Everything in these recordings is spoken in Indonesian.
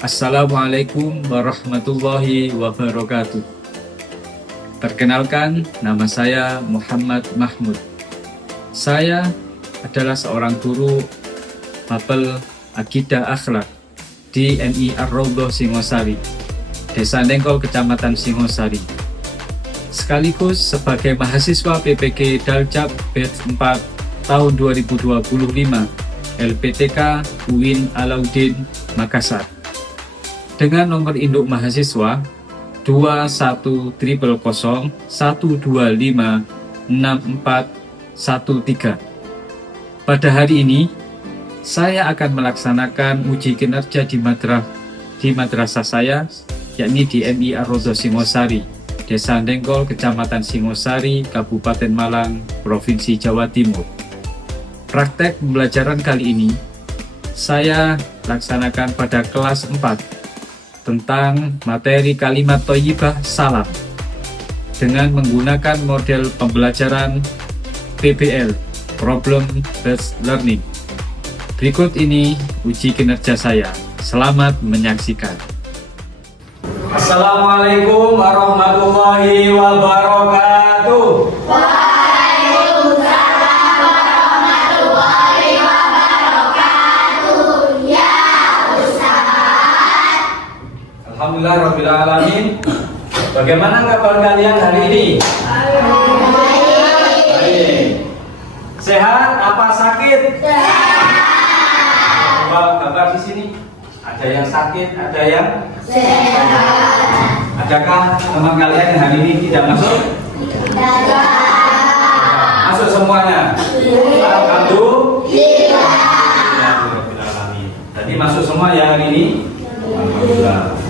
Assalamualaikum warahmatullahi wabarakatuh. Perkenalkan, nama saya Muhammad Mahmud. Saya adalah seorang guru Mapel Akidah Akhlak di MI Ar-Raudhah Singosari, Desa Nengkol, Kecamatan Singosari. Sekaligus sebagai mahasiswa PPG Daljab Batch 4 tahun 2025 LPTK UIN Alauddin Makassar. Dengan nomor induk mahasiswa 210012564113. Pada hari ini, saya akan melaksanakan uji kinerja di madrasah saya, yakni di MI Ar-Raudhah Singosari, Desa Nengkol, Kecamatan Singosari, Kabupaten Malang, Provinsi Jawa Timur. Praktek pembelajaran kali ini saya laksanakan pada kelas 4 tentang materi kalimat thayyibah salam dengan menggunakan model pembelajaran PBL, Problem Based Learning. Berikut ini uji kinerja saya. Selamat menyaksikan. Assalamualaikum warahmatullahi wabarakatuh. Alhamdulillah Rabbil Alamin. Bagaimana kabar kalian hari ini? Baik. Sehat apa sakit? Sehat. Coba kabar di sini. Ada yang sakit, ada yang sehat. Adakah teman kalian yang hari ini tidak masuk? Tidak. Masuk semuanya? Alhamdulillah. Rabbil Alamin. Tadi masuk semua ya hari ini? Alhamdulillah.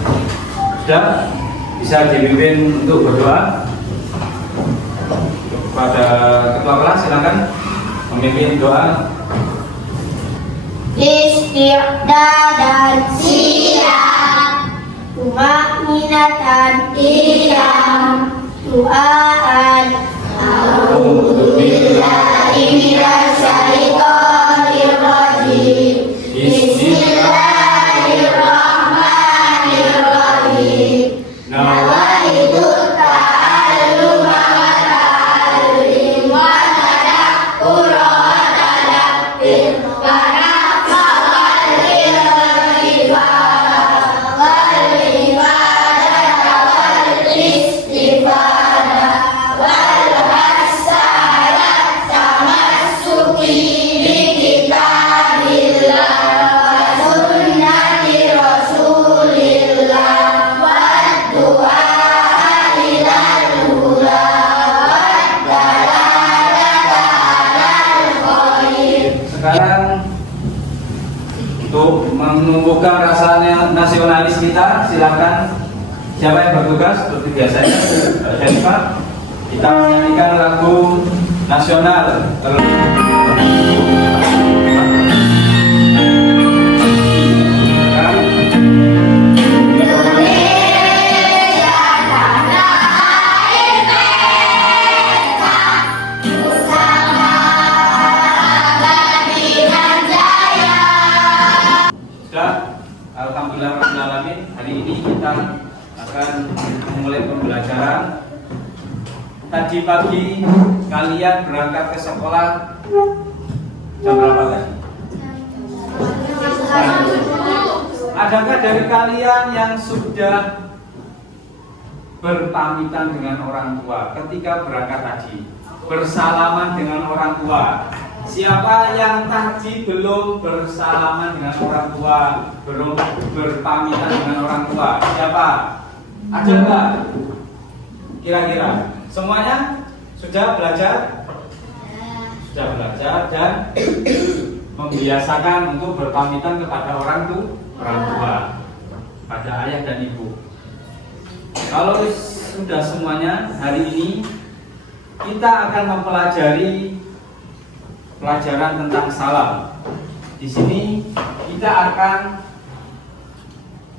Sudah bisa dipimpin untuk berdoa kepada ketua kelas, silakan memimpin doa. Istiqdadan siap, tumakninatan qiyam, duaan. A'udzubillahi minasyaitonir rajim. Bismillahirrahmanirrahim. Nawaitu ta'alluma wa ta'allim wa tadakkura wa tadabbir wa nafa'al ibadah wal ibadah wal istifadah wal hasanat tamassuki bi kitabillah wa sunnati rasulillah wad du'a ilal huda wad dalalata alal khair. Sekarang untuk menumbuhkan rasa nasionalis kita, silakan siapa yang bertugas seperti biasanya. Pak, kita menyanyikan lagu nasional. Indonesia tanah air beta, Nusantara abadi dan jaya. Sudah, alhamdulillah Rabbil Alamin. Hari ini kita akan memulai pembelajaran. Tadi pagi kalian berangkat ke sekolah jam berapa tadi? Adakah dari kalian yang sudah berpamitan dengan orang tua ketika berangkat haji? Bersalaman dengan orang tua. Siapa yang tadi belum bersalaman dengan orang tua, belum berpamitan dengan orang tua? Siapa? Ada nggak? Kira-kira semuanya sudah belajar? Sudah belajar dan membiasakan untuk berpamitan kepada orang tua, pada ayah dan ibu. Kalau sudah semuanya, hari ini kita akan mempelajari pelajaran tentang salam. Di sini kita akan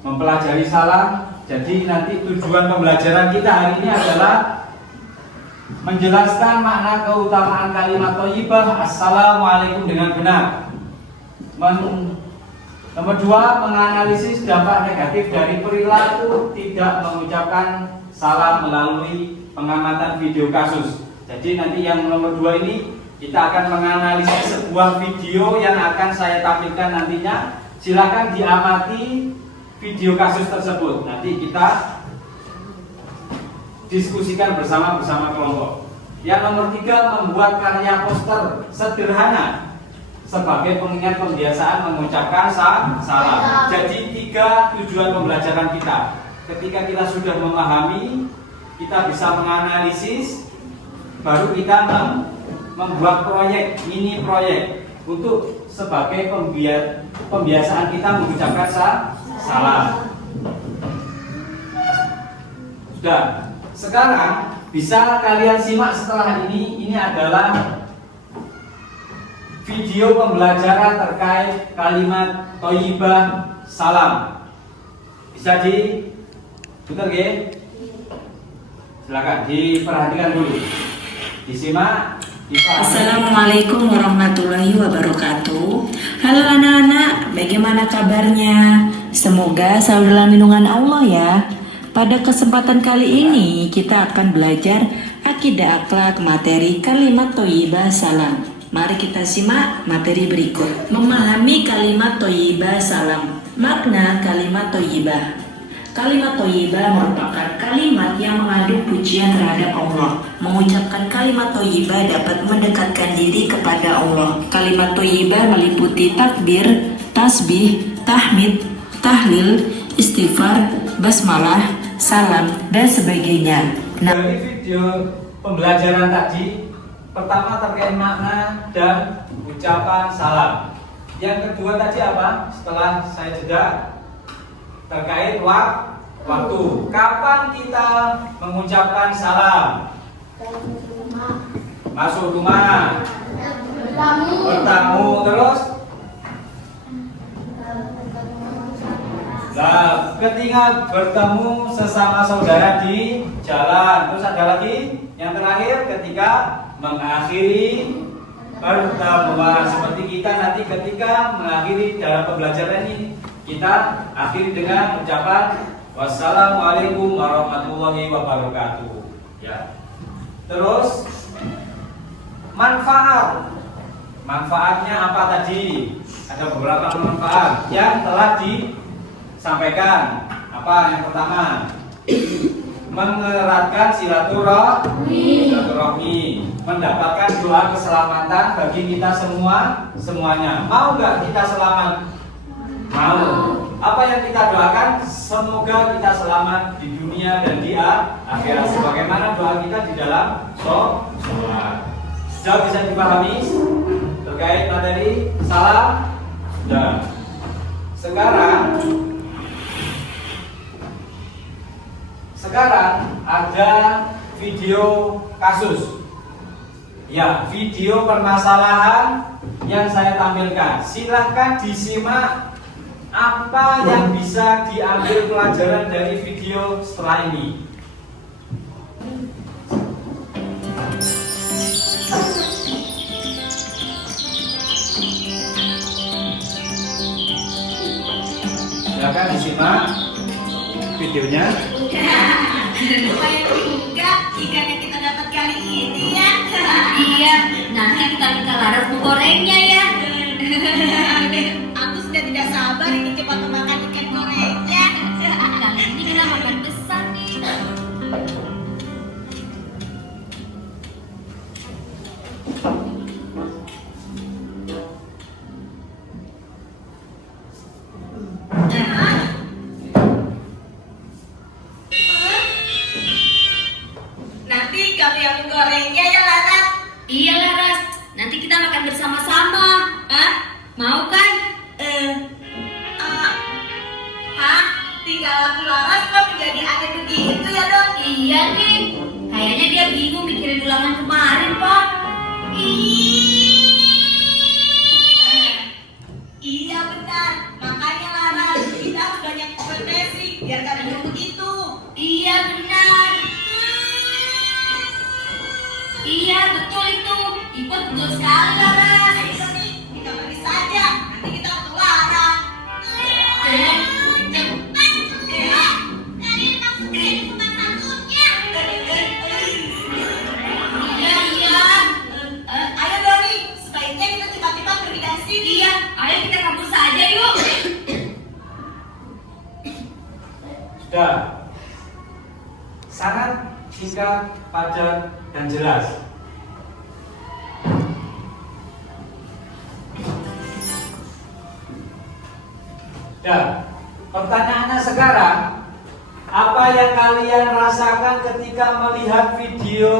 mempelajari salam. Jadi nanti tujuan pembelajaran kita hari ini adalah menjelaskan makna keutamaan kalimat thayyibah assalamualaikum dengan benar, Nomor 2, menganalisis dampak negatif dari perilaku tidak mengucapkan salam melalui pengamatan video kasus. Jadi nanti yang nomor 2 ini kita akan menganalisis sebuah video yang akan saya tampilkan nantinya. Silakan diamati video kasus tersebut. Nanti kita diskusikan bersama kelompok. Yang nomor 3, membuat karya poster sederhana sebagai pengingat pembiasaan mengucapkan salam. Jadi 3 tujuan pembelajaran kita. Ketika kita sudah memahami, kita bisa menganalisis, baru kita membuat proyek, mini proyek untuk sebagai pembiasaan kita mengucapkan salam. Sudah. Sekarang bisa kalian simak setelah ini. Ini adalah video pembelajaran terkait kalimat thayyibah salam. Bisa diputar ya? Silakan diperhatikan dulu. Disimak. Assalamualaikum warahmatullahi wabarakatuh. Halo anak-anak, bagaimana kabarnya? Semoga selalu dalam lindungan Allah ya. Pada kesempatan kali ini kita akan belajar akidah akhlak materi kalimat thayyibah salam. Mari kita simak materi berikut. Memahami kalimat thayyibah salam. Makna kalimat thayyibah. Kalimat thayyibah merupakan kalimat yang mengandung pujian terhadap Allah. Mengucapkan kalimat thayyibah dapat mendekatkan diri kepada Allah. Kalimat thayyibah meliputi takbir, tasbih, tahmid, tahlil, istighfar, basmalah, salam, dan sebagainya. Dari video pembelajaran tadi, pertama terkait makna dan ucapan salam. Yang kedua tadi apa? Setelah saya jeda, terkait waktu. Kapan kita mengucapkan salam? Masuk rumah, bertamu, terus nah, ketika bertemu sesama saudara di jalan. Terus ada lagi yang terakhir ketika mengakhiri pertemuan. Seperti kita nanti ketika mengakhiri dalam pembelajaran ini, kita akhiri dengan ucapan wassalamualaikum warahmatullahi wabarakatuh. Ya. Terus manfaatnya apa tadi? Ada beberapa manfaat yang telah disampaikan. Apa yang pertama? Mengeratkan silaturahmi, mendapatkan doa keselamatan bagi kita semuanya. Mau nggak kita selamat? Mau. Apa yang kita doakan? Semoga kita selamat di dunia dan di akhirat. Sebagaimana doa kita di dalam sholat. Sudah bisa dipahami terkait materi salam? Sudah. Sekarang ada video kasus. Ya, video permasalahan yang saya tampilkan. Silahkan disimak apa yang bisa diambil pelajaran dari video setelah ini. Silahkan disimak videonya. Lumayan juga ikan yang kita dapat kali ini ya. Iya, nanti kita minta Laras menggorengnya ya. Aku sudah tidak sabar ingin cepat memakan ikan gorengnya. Kali ini kita makan besar nih. Nanti kami yang menggorengnya ya Laras. Iya Laras, nanti kita makan bersama-sama. Mau kan? Tinggal aku Laras kok menjadi aneh begitu ya dong? Iya nih, kayaknya dia bingung mikirin ulangan kemarin Pak. Iya benar, makanya Laras kita harus banyak ekspresi biar gak bingung begitu. Iya benar. Iya betul itu, Ipot betul sekali Laras. Ayo nih, kita pergi saja. Iya, ayo kita kabur saja yuk. Sudah. Sangat singkat, padat, dan jelas. Dan pertanyaannya sekarang, apa yang kalian rasakan ketika melihat video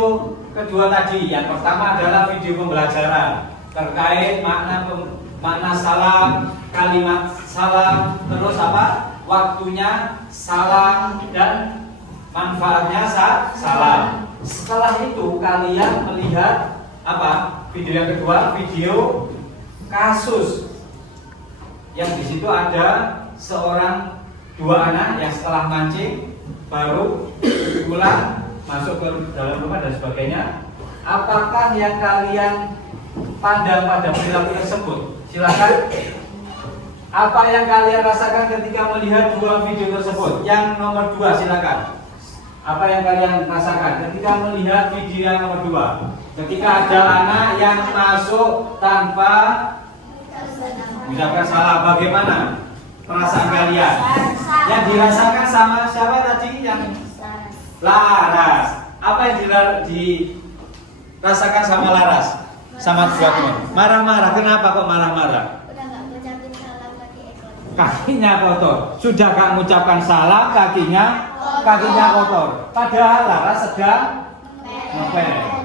kedua tadi? Yang pertama adalah video pembelajaran terkait makna salam, kalimat salam, terus apa? Waktunya salam dan manfaatnya salam. Setelah itu kalian melihat apa? Video yang kedua, video kasus. Yang di situ ada dua anak yang setelah mancing baru pulang masuk ke dalam rumah dan sebagainya. Apakah yang kalian pandang pada perilaku tersebut? Silakan. Apa yang kalian rasakan ketika melihat dua video tersebut? Yang nomor 2 silakan. Apa yang kalian rasakan ketika melihat video yang nomor 2? Ketika ada anak yang masuk tanpa mengucapkan salam, bagaimana perasaan kalian? Yang dirasakan sama siapa tadi? Yang Laras. Apa yang dirasakan sama Laras? Sama dua teman. Marah-marah. Kenapa kok marah-marah? Udah nggak ngucapin salam kaki ekor. Kakinya kotor. Sudah gak mengucapkan salam, kakinya kotor. Padahal Laras sedang ngepel.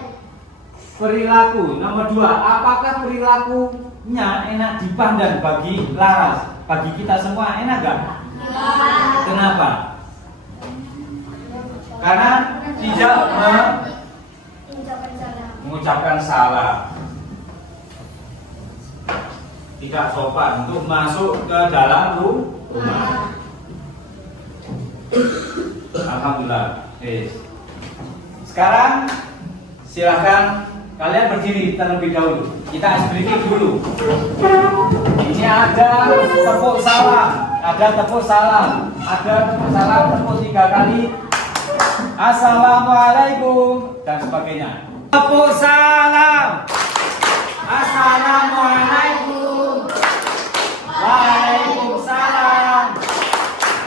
Perilaku nomor 2. Apakah perilakunya enak dipandang bagi Laras? Bagi kita semua enak gak? Kenapa? Karena tidak mengucapkan salam. Tidak sopan untuk masuk ke dalam rumah. Alhamdulillah. Sekarang silahkan kalian berdiri terlebih dahulu. Kita ice breaking dulu. Ini ada tepuk salam, tepuk salam 3 kali. Assalamualaikum dan sebagainya. Tepuk salam. Assalamualaikum. Waalaikumsalam.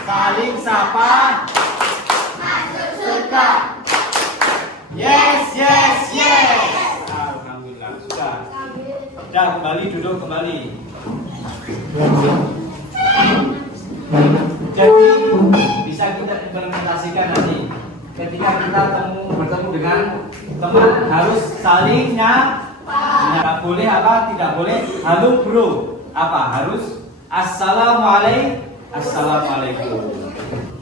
Saling sapa. Masuk surga. Yes. Alhamdulillah. Sudah kembali duduk kembali. Jadi bisa kita implementasikan nanti. Ketika kita bertemu dengan teman harus saling tidak boleh apa? Tidak boleh halo bro. Apa? Harus assalamualaikum.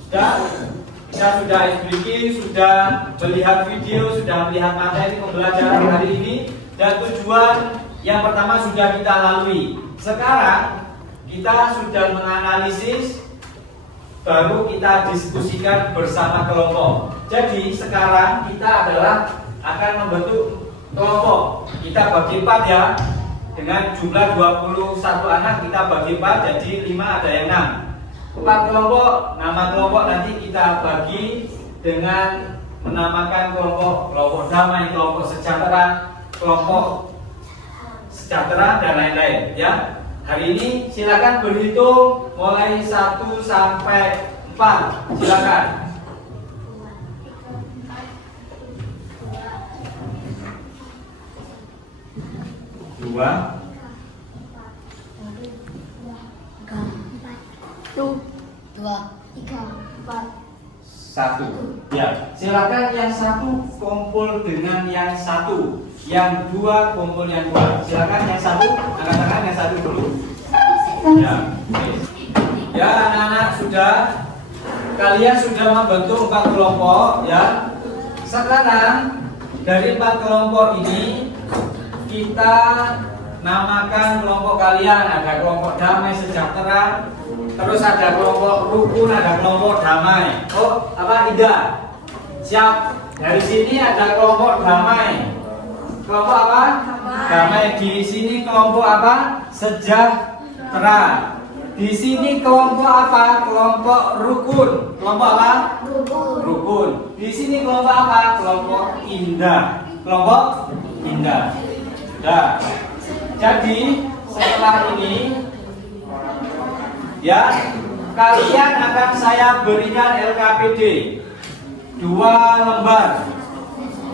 Kita sudah explain, sudah melihat video, sudah melihat materi pembelajaran hari ini dan tujuan yang pertama sudah kita lalui. Sekarang kita sudah menganalisis, baru kita diskusikan bersama kelompok. Jadi sekarang kita akan membentuk kelompok. Kita bagi 4 ya. Dengan jumlah 21 anak kita bagi 4, jadi 5 ada yang 6. 4 kelompok, nama kelompok nanti kita bagi dengan menamakan kelompok damai, kelompok sejahtera, dan lain-lain ya. Hari ini silakan berhitung mulai 1 sampai 4. Silakan. 2 1. Ya, silakan yang 1 kumpul dengan yang 1, yang 2 kumpul yang 2. Silakan yang 1 angkat tangan, yang 1 dulu. Ya, oke. Ya anak-anak kalian sudah membentuk 4 kelompok ya. Sekarang dari 4 kelompok ini kita namakan kelompok kalian. Ada kelompok damai sejahtera, terus ada kelompok rukun, ada kelompok damai. Oh, apa Ida? Siap. Dari sini ada kelompok damai. Kelompok apa? Damai. Di sini kelompok apa? Sejahtera. Di sini kelompok apa? Kelompok rukun. Kelompok apa? Rukun. Di sini kelompok apa? Kelompok indah. Kelompok indah. Nah, jadi setelah ini ya, kalian akan saya berikan LKPD 2 lembar.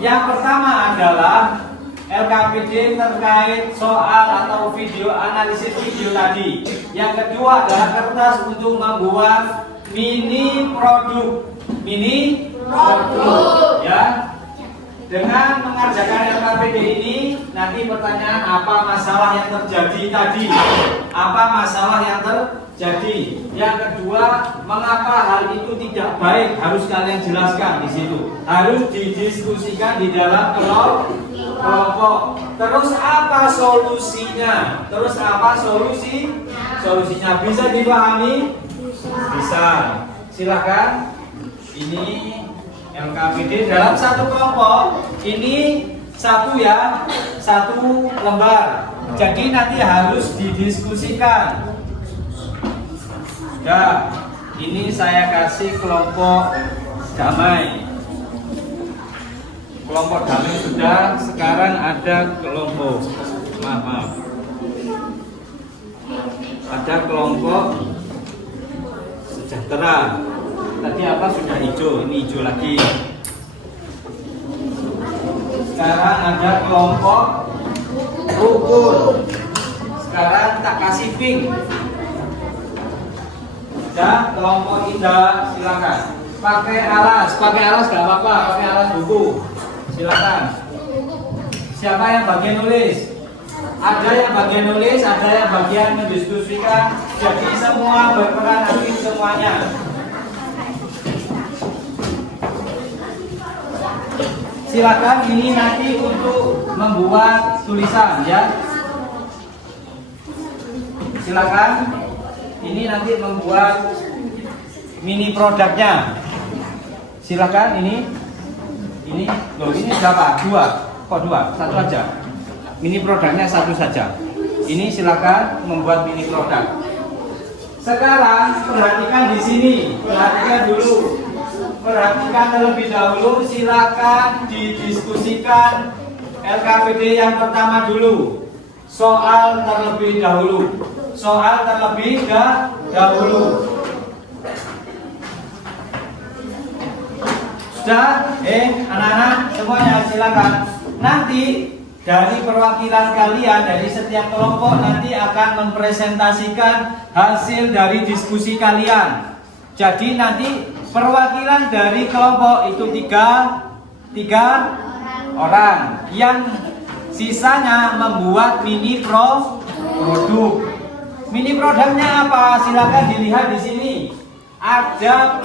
Yang pertama adalah LKPD terkait soal atau video analisis video tadi. Yang kedua adalah kertas untuk membuat mini produk. Mini produk ya. Dengan mengerjakan LKPD ini, nanti pertanyaan apa masalah yang terjadi tadi? Apa masalah yang terjadi? Yang kedua, mengapa hal itu tidak baik? Harus kalian jelaskan di situ. Harus didiskusikan di dalam kelompok. Terus apa solusinya? Solusinya bisa dipahami? Bisa. Silakan. Ini LKPD dalam satu kelompok ini satu lembar. Jadi nanti harus didiskusikan. Ya, ini saya kasih kelompok damai. Kelompok damai sudah. Sekarang ada kelompok maaf. Ada kelompok sejahtera. Tadi apa sudah hijau, ini hijau lagi. Sekarang ada kelompok rukun. Sekarang tak kasih pink. Sudah, kelompok indah, silakan. Pakai alas nggak apa-apa, pakai alas buku. Silakan. Siapa yang bagian nulis? Ada yang bagian nulis, ada yang bagian mendiskusikan. Jadi semua berperan nanti semuanya. Silakan, ini nanti untuk membuat tulisan ya. Silakan, ini nanti membuat mini produknya. Silakan, ini loh, ini berapa? 2. Kok 2? 1 aja. Mini produknya 1 saja. Ini silakan membuat mini produk. Sekarang perhatikan di sini, perhatikan dulu. Perhatikan terlebih dahulu, silakan didiskusikan LKPD yang pertama dulu. Soal terlebih dahulu. Sudah, anak-anak semuanya silakan. Nanti dari perwakilan kalian dari setiap kelompok nanti akan mempresentasikan hasil dari diskusi kalian. Jadi nanti perwakilan dari kelompok itu tiga orang, yang sisanya membuat mini produk. Mini produknya apa? Silakan dilihat di sini. Ada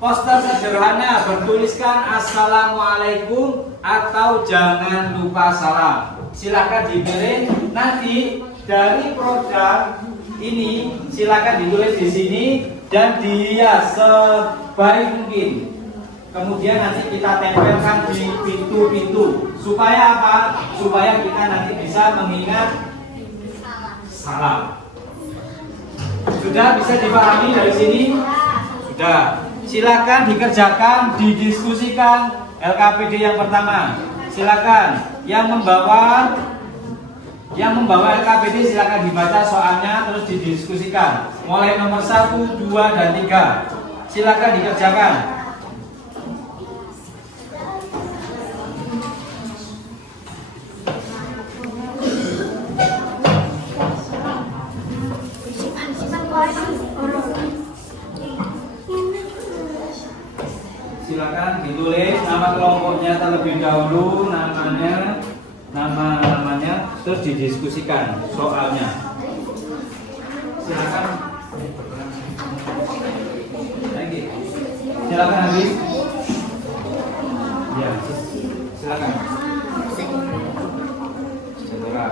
poster sederhana bertuliskan Assalamualaikum atau jangan lupa salam. Silakan dipilih. Nanti dari produk ini silakan ditulis di sini dan dihias sebaik mungkin. Kemudian nanti kita tempelkan di pintu-pintu. Supaya apa? Supaya kita nanti bisa mengingat salam. Sudah bisa dipahami dari sini? Sudah. Silakan dikerjakan, didiskusikan LKPD yang pertama. Silakan. Yang membawa LKPD silakan dibaca soalnya terus didiskusikan. Mulai nomor 1, 2, dan 3. Silakan dikerjakan. Silakan ditulis nama kelompoknya terlebih dahulu, namanya, terus didiskusikan soalnya. Silakan. Lagi. Silakan habis. Ya, silakan. Segera.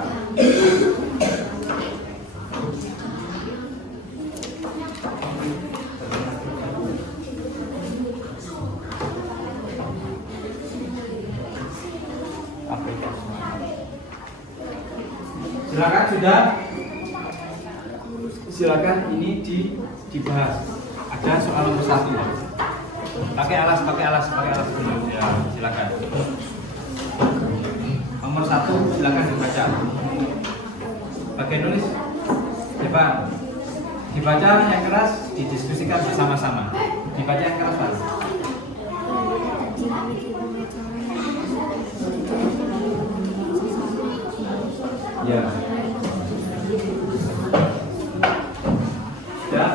Silakan sudah. Silakan ini dibahas. Ada soal nomor 1. Pakai alas dulu. Ya, silakan. Nomor 1 silakan dibaca. Bagian nulis depan. Dibaca yang keras, didiskusikan bersama-sama. Dibaca yang keras, Pak. Ya. Sudah?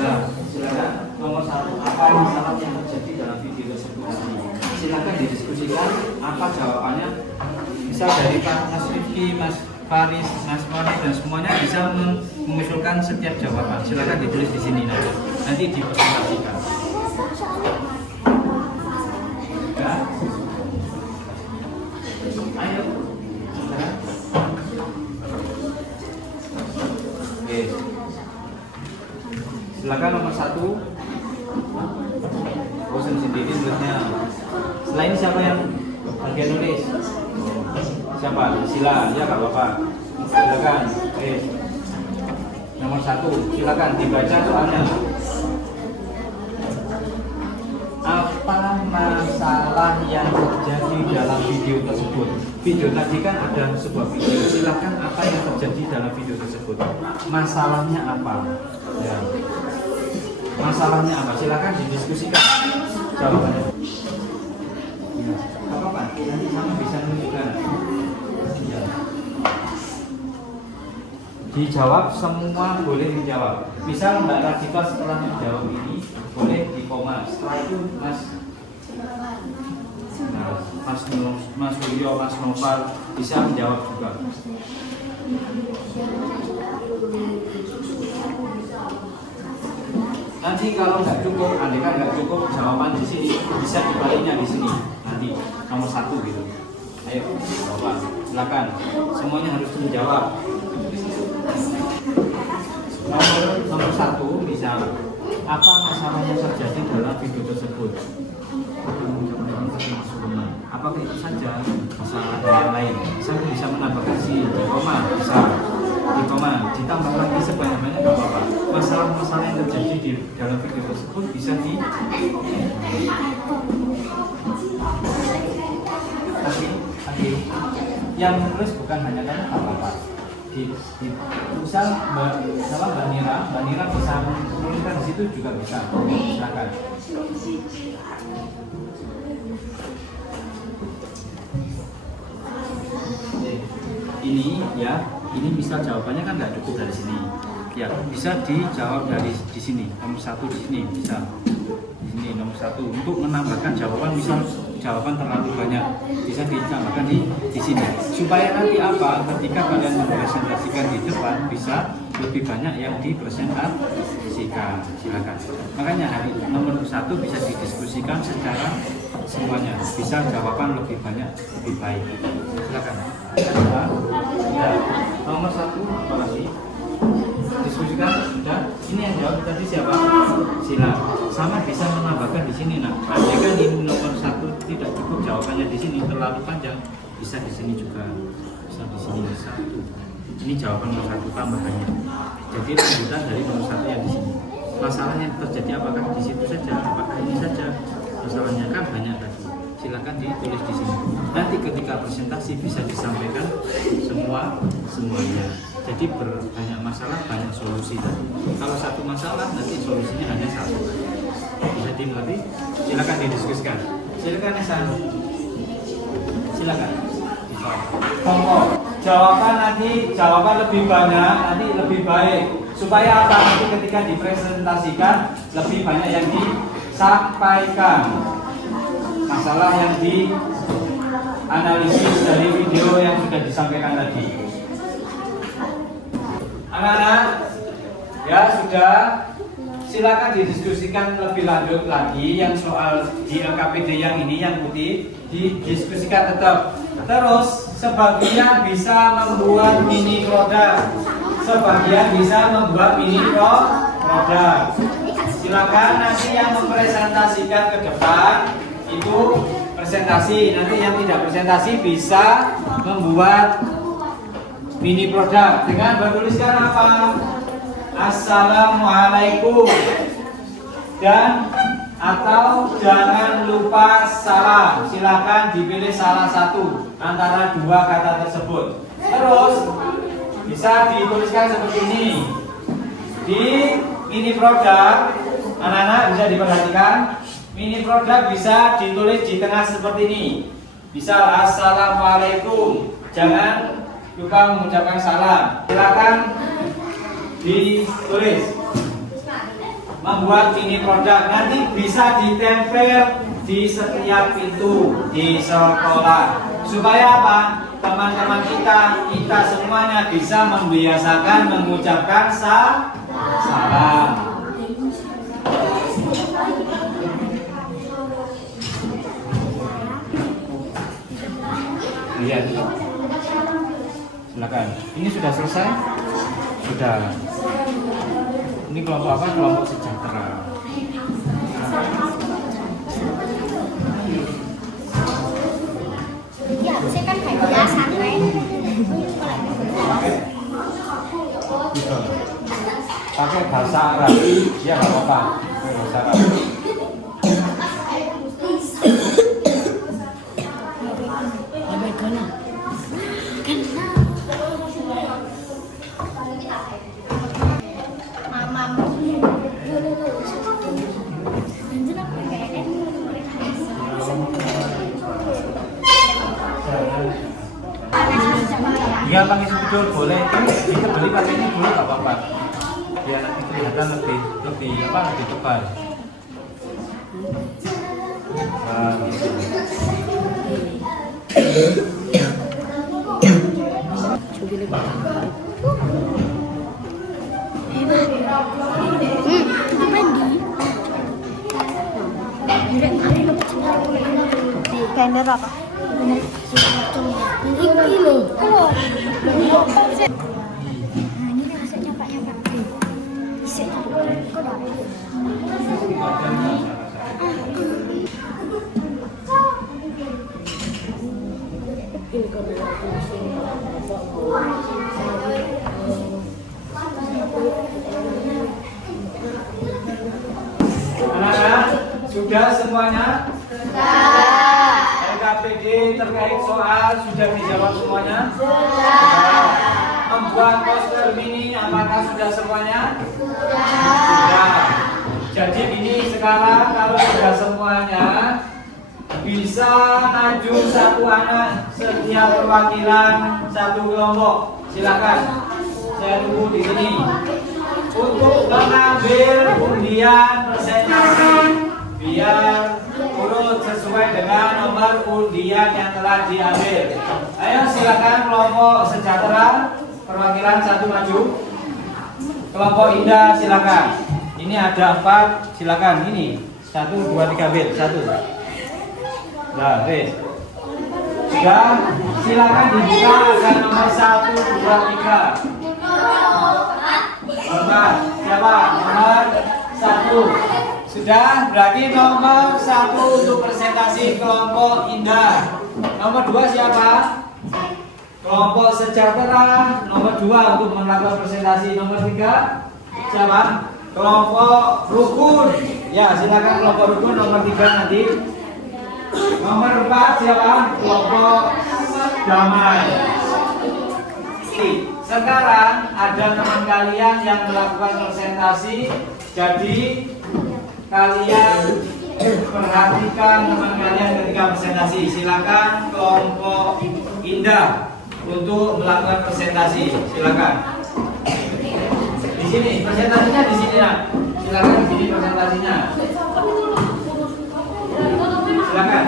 Nah, silakan nomor 1, apa masalah yang terjadi dalam video tersebut? Silakan didiskusikan apa jawabannya. Bisa dari Pak Mas Rifki, Mas Faris, Mas Moni, dan semuanya bisa mengusulkan setiap jawaban. Silakan ditulis di sini nanti dipresentasikan. Ya. Ayo. Oke. Silakan nomor 1. Bosan sendiri tulisnya. Selain siapa yang bagian nulis? Siapa? Sila, ya Kak Bapak. Silakan. Nomor 1, silakan dibaca soalnya. Apa masalah yang terjadi dalam video tersebut? Video tadi kan ada sebuah video. Silakan apa yang terjadi dalam video tersebut? Masalahnya apa? Ya. Masalahnya apa? Silakan didiskusikan jawabannya. Apa? Nanti sama bisa menunjukkan. Ya. Dijawab, semua boleh dijawab. Misal Mbak Radita setelah menjawab ini boleh di koma. Setelah itu Mas Julio, Mas Noval bisa menjawab juga. Nanti kalau nggak cukup, andai kan nggak cukup jawaban di sini, bisa dibaliknya di sini. Nanti nomor 1 gitu. Ayo, Bapak, silakan. Semuanya harus menjawab. Nomor 1 bisa. Apa masalah yang terjadi dalam video tersebut? Apakah itu saja? Masalah ada yang lain? Saya bisa menambahkan di koma, bisa di koma, ditambah lagi sebanyak-banyak nggak apa-apa. Masalah-masalah yang terjadi di dalam video tersebut bisa di yang menulis bukan hanya kamu apa-apa. Misal Mbak Nira bisa menuliskan di situ juga bisa. Silakan. Ini ya, ini misal jawabannya kan nggak cukup dari sini. Ya, bisa dijawab dari di sini. Nomor 1 di sini bisa. Di sini nomor 1 untuk menambahkan jawaban, misal jawaban terlalu banyak bisa ditambahkan di sini supaya nanti apa ketika kalian mempresentasikan di depan bisa lebih banyak yang dipresentasikan. Silakan. Makanya hari nomor 1 bisa didiskusikan secara semuanya, bisa jawaban lebih banyak lebih baik. Silakan. Ya. Nomor 1 apa lagi? Diskusikan sudah. Ini yang jawab tadi siapa? Sila. Sama bisa menambahkan di sini. Nah, andai kan ini nomor 1 tidak cukup jawabannya di sini terlalu panjang, bisa di sini juga, bisa di sini 1. Ini jawaban nomor 1 tambahannya. Jadi lanjutan dari nomor 1 yang di sini. Masalahnya terjadi apakah di situ saja, apakah ini saja? Masalahnya kan banyak tadi. Silakan ditulis di sini. Nanti ketika presentasi bisa disampaikan semuanya. Jadi banyak masalah, banyak solusi tadi. Kalau satu masalah nanti solusinya hanya 1. Bisa dimengerti? Silakan didiskusikan. Silakan Esan. Silakan. Pokok jawaban lebih banyak, nanti lebih baik. Supaya apa? Nanti ketika dipresentasikan lebih banyak yang disampaikan. Masalah yang dianalisis dari video yang sudah disampaikan tadi. Anak-anak, ya sudah. Silakan didiskusikan lebih lanjut lagi yang soal di LKPD yang ini yang putih didiskusikan tetap. Terus sebagian bisa membuat mini produk, sebagian bisa membuat mini produk. Silakan nanti yang mempresentasikan ke depan itu presentasi, nanti yang tidak presentasi bisa membuat mini produk dengan bertuliskan apa? Assalamualaikum dan atau jangan lupa salam. Silakan dipilih salah satu antara 2 kata tersebut. Terus bisa dituliskan seperti ini. Di mini produk, anak-anak bisa diperhatikan. Mini produk bisa ditulis di tengah seperti ini. Misal Assalamualaikum. Jangan lupa mengucapkan salam. Silakan ditulis. Membuat mini produk nanti bisa ditempel di setiap pintu di sekolah. Supaya apa? Teman-teman kita semuanya bisa membiasakan mengucapkan salam. Lihat, silakan. Ini sudah selesai? Sudah. Ini kelompok apa? Kelompok sejahtera. Ya, saya kan kayak biasa kan. Pakai bahasa Arab. Ya nggak apa-apa. Pakai bahasa Arab. Iya pakai spidol boleh, kita beli pakai ini dulu nggak apa-apa. Biar nanti kelihatan lebih tebal. Nah, Kalender apa? Ini loh. Nah, ini hasilnya Pak yang pakai. Isinya kok anak-anak sudah semuanya? LKPD terkait soal sudah dijawab semuanya? Membuat poster mini apakah sudah semuanya? Sudah. Jadi ini sekarang kalau sudah semuanya bisa maju satu anak setiap perwakilan satu kelompok. Silakan. Saya tunggu di sini. Untuk mengambil undian presentasi biar urut sesuai dengan nomor undian yang telah diambil. Ayo silakan kelompok sejahtera perwakilan satu maju. Kelompok indah silakan. Ini ada 4, silakan ini 1, 2, 3 ambil 1. Nah, wes. Sudah, silakan dibuka agar nomor 1, 2, 3. Nomor siapa? Nomor 1. Sudah, berarti nomor 1 untuk presentasi kelompok indah. Nomor 2 siapa? Kelompok sejahtera. Nomor 2 untuk melakukan presentasi. Nomor 3 siapa? Kelompok rukun. Ya, silakan kelompok rukun nomor 3 nanti. Nomor 4 siapa? Kelompok damai. Sekarang ada teman kalian yang melakukan presentasi. Jadi kalian perhatikan teman kalian ketika presentasi. Silakan kelompok indah untuk melakukan presentasi. Silakan. Di sini presentasinya di sini ya. Silakan di sini presentasinya. Silakan.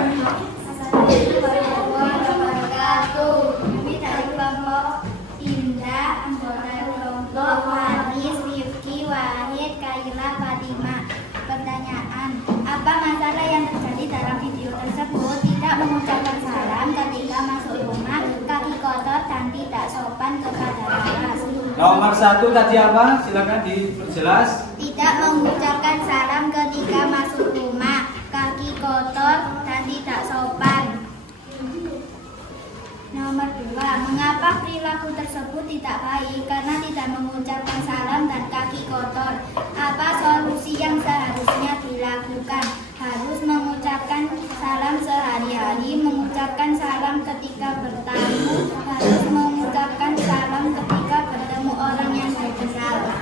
Kami dari kelompok Indah, anggota kelompok Haris, Rifki, Wahid, Kaila, Fatima. Pertanyaan, apa masalah yang terjadi dalam video tersebut? Tidak mengucapkan salam ketika masuk rumah, kaki kotor dan tidak sopan kepada kelas. Nomor 1 tadi apa? Silakan diperjelas. Tidak mengucapkan salam ketika masuk rumah, kaki kotor dan tidak sopan. Nomor 2, mengapa perilaku tersebut tidak baik? Karena tidak mengucapkan salam dan kaki kotor. Apa solusi yang seharusnya dilakukan? Harus mengucapkan salam sehari-hari, mengucapkan salam ketika bertamu, harus mengucapkan salam ketika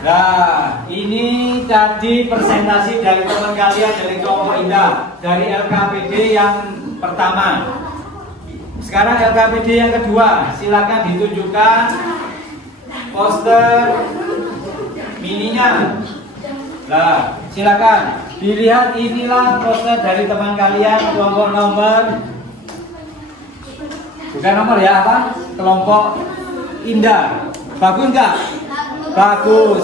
Nah, ini tadi presentasi dari teman kalian dari kelompok Indah, dari LKPD yang pertama. Sekarang LKPD yang kedua, silakan ditunjukkan poster mininya. Nah, silakan dilihat, inilah poster dari teman kalian kelompok nomor, bukan nomor ya, apa? Kelompok Indah. Bagus nggak? Bagus.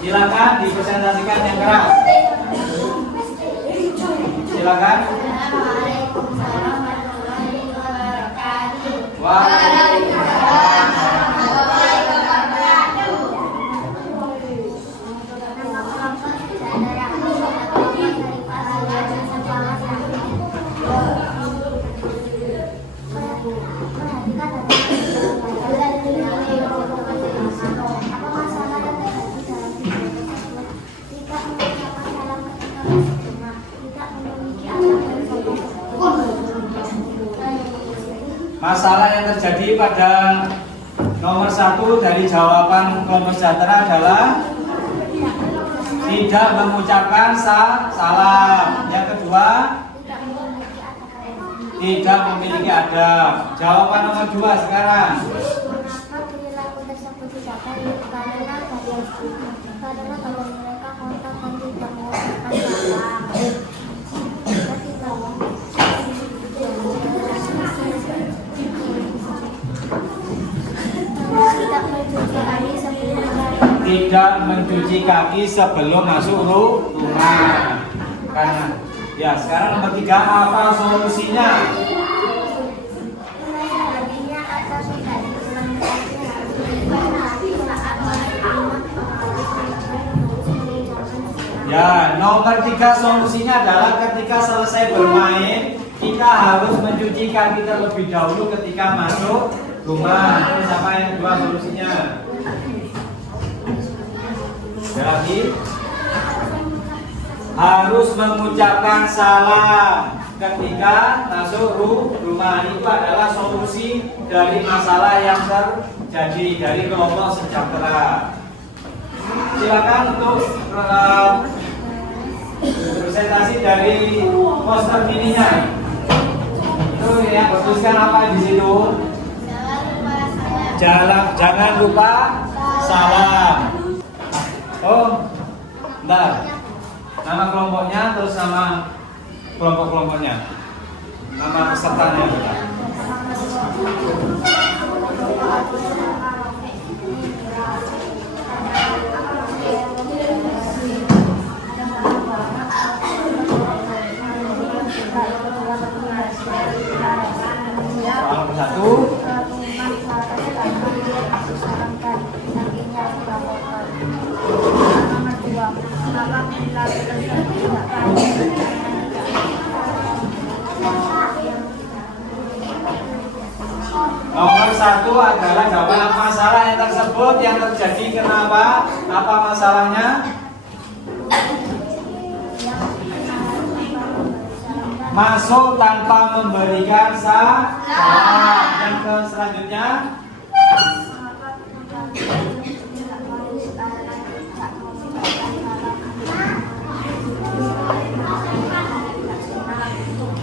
Silakan dipresentasikan yang keras. Silakan. Waalaikumsalam warahmatullahi wabarakatuh. Waalaikumsalam. Masalah yang terjadi pada nomor 1 dari jawaban kelompok sejahtera adalah tidak mengucapkan salam. Yang kedua, tidak memiliki adab. Jawaban nomor 2 sekarang. Mengapa perilaku tersebut tidak baik? Karena kalau mereka kontak dan tidak mengucapkan salam. Tidak mencuci kaki sebelum masuk rumah. Karena ya, sekarang nomor 3, apa solusinya? Ya, nomor 3 solusinya adalah ketika selesai bermain, kita harus mencuci kaki terlebih dahulu ketika masuk rumah. Terus apa yang kedua solusinya? Lagi, harus mengucapkan salam ketika masuk rumah. Itu adalah solusi dari masalah yang terjadi dari kelompok sejahtera. Silakan untuk presentasi dari poster mininya. Itu yang bertuliskan apa di situ? Jangan lupa salam. Oh, bentar. Nama kelompoknya terus nama kelompok-kelompoknya. Nama pesertanya. Nomor 1. Nomor 1 adalah jawab masalah yang tersebut yang terjadi kenapa? Apa masalahnya? Masuk tanpa memberikan salam. Yang selanjutnya,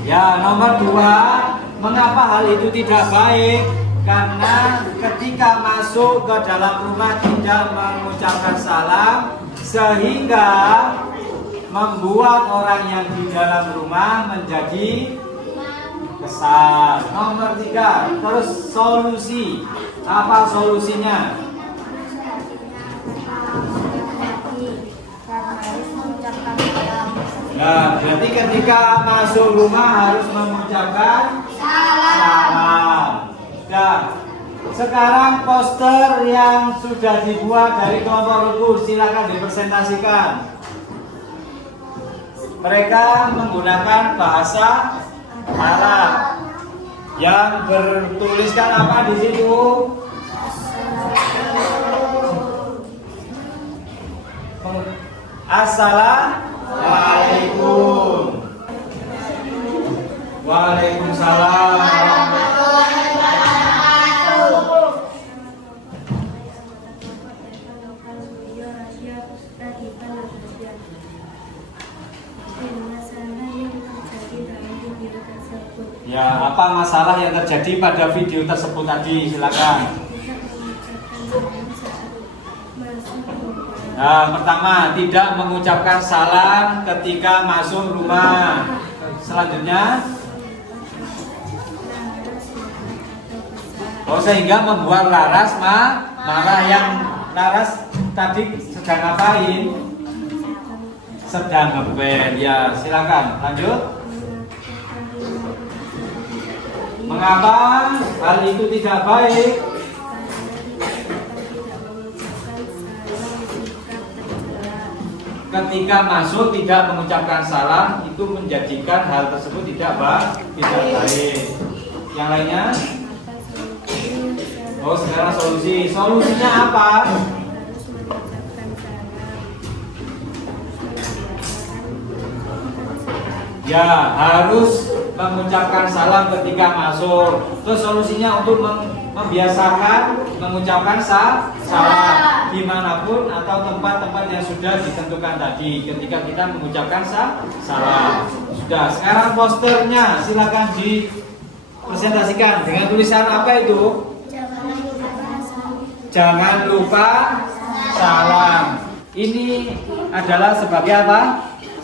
ya, nomor 2, mengapa hal itu tidak baik? Karena ketika masuk ke dalam rumah tidak mengucapkan salam, sehingga membuat orang yang di dalam rumah menjadi kesal. Nomor 3, terus solusi. Apa solusinya? Nah, berarti ketika masuk rumah harus mengucapkan salam. Nah, sekarang poster yang sudah dibuat dari kelompok Rukur silakan dipresentasikan. Mereka menggunakan bahasa Arab yang bertuliskan apa di situ? Assalamualaikum. Waalaikumsalam. Ya, apa masalah yang terjadi pada video tersebut tadi? Silakan. Nah, pertama, tidak mengucapkan salam ketika masuk rumah. Selanjutnya, sehingga membuat Laras marah. Yang Laras tadi sedang ngapain? Sedang ngepel. Ya, silakan lanjut. Mengapa hal itu tidak baik? Ketika masuk tidak mengucapkan salam itu menjadikan hal tersebut tidak baik. Yang lainnya? Sekarang solusinya apa? Ya, harus mengucapkan salam ketika masuk. Terus solusinya untuk membiasakan mengucapkan salam dimanapun atau tempat-tempat yang sudah ditentukan tadi ketika kita mengucapkan salam. Sudah, sekarang posternya silakan dipresentasikan dengan tulisan apa itu? Jangan lupa salam. Ini adalah sebagai apa?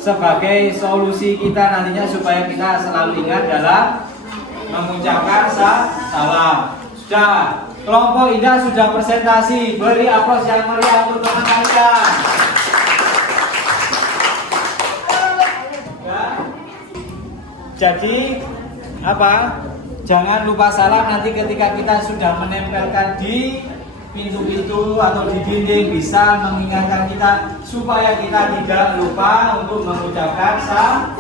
Sebagai solusi kita nantinya supaya kita selalu ingat dalam mengucapkan salam. Sudah, kelompok Indah sudah presentasi. Beri aplaus yang meriah untuk teman kalian. Ya. Jadi apa? Jangan lupa salam nanti ketika kita sudah menempelkan di pintu-pintu atau di dinding, bisa mengingatkan kita supaya kita tidak lupa untuk mengucapkan salam.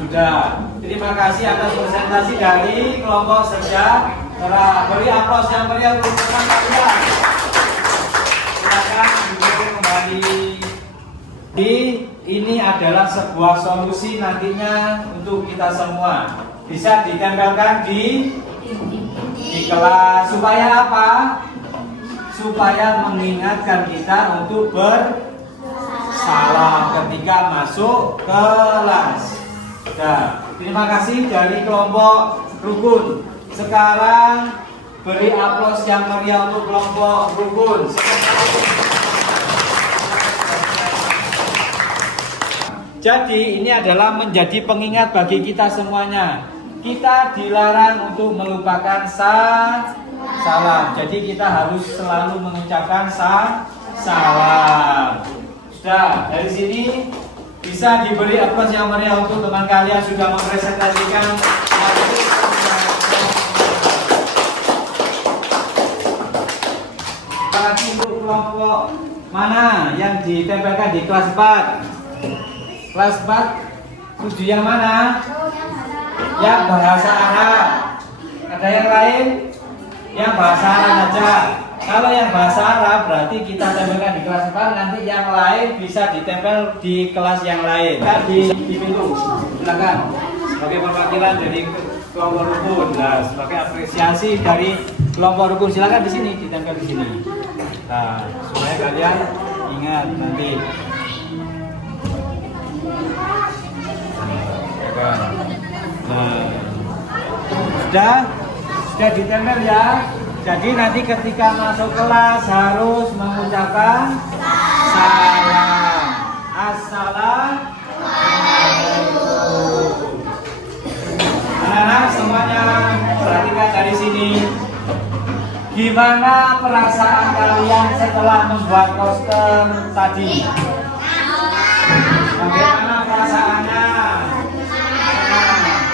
Sudah. Terima kasih atas presentasi dari kelompok sejahtera. Beri aplaus yang meriah untuk teman kalian. Silakan duduk kembali. Ini adalah sebuah solusi nantinya untuk kita semua. Bisa ditempelkan di kelas supaya apa? Supaya mengingatkan kita untuk bersalam ketika masuk kelas. Nah, terima kasih dari kelompok rukun. Sekarang beri aplaus yang meriah untuk kelompok rukun. Jadi ini adalah menjadi pengingat bagi kita semuanya. Kita dilarang untuk melupakan salam. Jadi kita harus selalu mengucapkan salam. Sudah, dari sini bisa diberi aplaus yang meriah untuk teman kalian sudah mempresentasikan. Lagi untuk kelompok mana yang ditempelkan di kelas 4? Kelas 4 tujuh yang mana? Yang bahasa Arab. Ada yang lain? Yang bahasa Arab saja. Kalau yang bahasa Arab berarti kita tempelkan di kelas 4, nanti yang lain bisa ditempel di kelas yang lain. Di pintu. Silakan. Sebagai perwakilan dari kelompok rukun, nah, sebagai apresiasi dari kelompok rukun, silakan di sini ditempel di sini. Nah, supaya kalian ingat nanti. Nah, sudah ditempel ya. Jadi nanti ketika masuk kelas harus mengucapkan salam. Assalamualaikum. Anak-anak semuanya perhatikan dari sini. Gimana perasaan kalian setelah membuat poster tadi? Bagaimana perasaannya?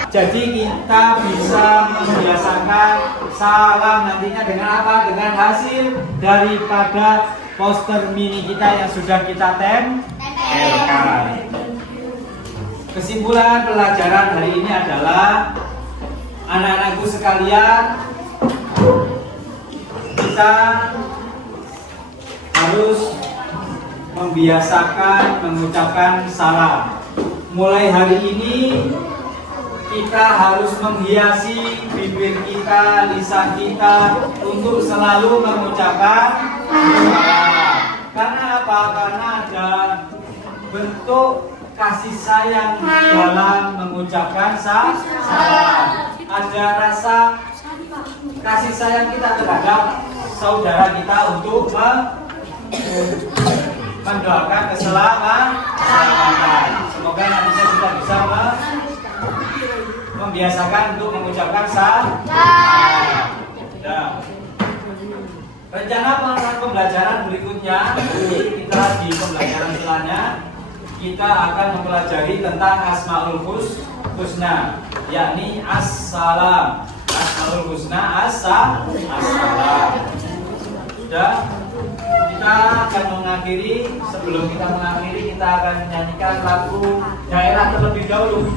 Jadi kita bisa membiasakan salam nantinya dengan apa? Dengan hasil daripada poster mini kita yang sudah kita tempelkan. Kesimpulan pelajaran hari ini adalah anak-anakku sekalian, kita harus membiasakan mengucapkan salam. Mulai hari ini kita harus menghiasi bibir kita, lisan kita untuk selalu mengucapkan salam. Karena apa? Karena ada bentuk kasih sayang dalam mengucapkan salam. Ada rasa kasih sayang kita terhadap saudara kita untuk mendoakan keselamatan. Semoga nantinya kita bisa membiasakan untuk mengucapkan salam. Rencana pembelajaran berikutnya, kita di pembelajaran selanjutnya kita akan mempelajari tentang Asmaul Husna, yakni As-Salam. Asmaul Husna, As-Salam. Sudah, kita akan mengakhiri. Sebelum kita mengakhiri, kita akan menyanyikan lagu daerah terlebih dahulu.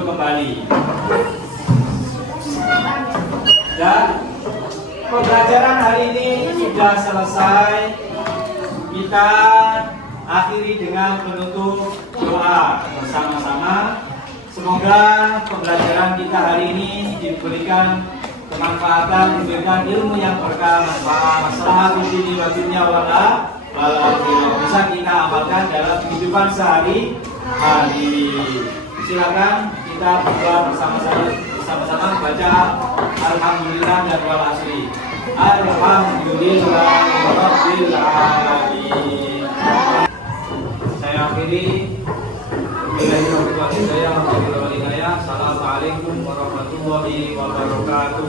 Kembali. Dan pembelajaran hari ini sudah selesai. Kita akhiri dengan penutup doa bersama-sama. Semoga pembelajaran kita hari ini diberikan kemanfaatan, diberikan ilmu yang berkah, masalah di sini wajibnya wala bisa kita amalkan dalam kehidupan sehari-hari. Silakan kita berdoa bersama-sama baca Alhamdulillah dan wal asri. Alhamdulillah rabbil alamin. Saya akhiri. Assalamualaikum warahmatullahi wabarakatuh.